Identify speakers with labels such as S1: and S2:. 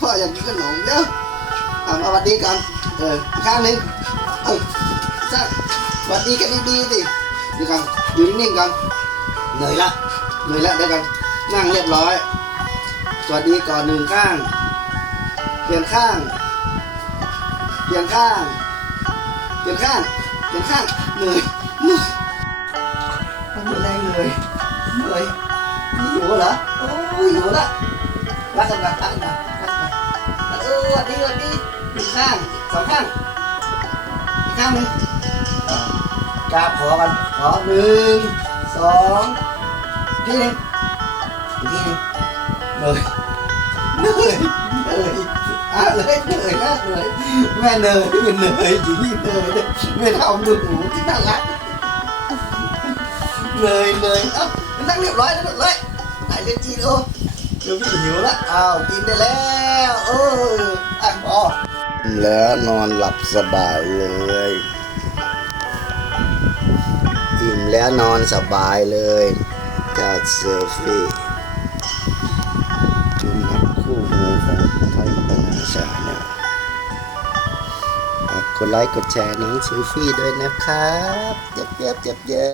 S1: พ่ออยากกินขนมเร็วเอามาสวัสดีกันเออข้างหนึ่งเออสักสวัสดีกันดีๆสิดีกันอยู่นิ่งๆกันเหนื่อยละเหนื่อยละเดี๋ยวกันนั่งเรียบร้อย สวัสดีก่อนหนึ่งข้างเปลี่ยนข้างเปลี่ยนข้างเปลี่ยนข้างเปลี่ยนข้างเหนื่อยเหนื่อยมันเหนื่อยแรงเหนื่อยเหนื่อยหิวเหรอโอ้ยหิวละรักกันรักกันรักกันรั กกันเออวันดีวันดีอีกข้างสองข้างอีกข้างหนึ่งอ่ากราบขอกันขอหนึ่งสองทีหนึ่งอีกทีหนึ่งเหนื่อยเหนื่อยเหนื่อยอะเลยเหนื่อยมากเลยแม่เหนื่อยเป็นเหนื่อยจริงเหนื่อยเลยแม่ทำดูหนูที่น่ารักเหนื่อยเหนื่อยเอ้านั่งเรียบร้อยแล้วหมดเลยไหนเล่นจีโอเดี๋ยวพี่หิวละอ้าวกินได้แล้วเอออะพอ แล้วนอนหลับสบายเลย อิ่มแล้วนอนสบายเลยจากเซลฟี่จุ่มนักคู่หูของไทยปนาชาแนลฝากดไลค์กดแชร์น้องเซลฟี่ด้วยนะครับเจ็บเจ็บเจ็บเจ็บ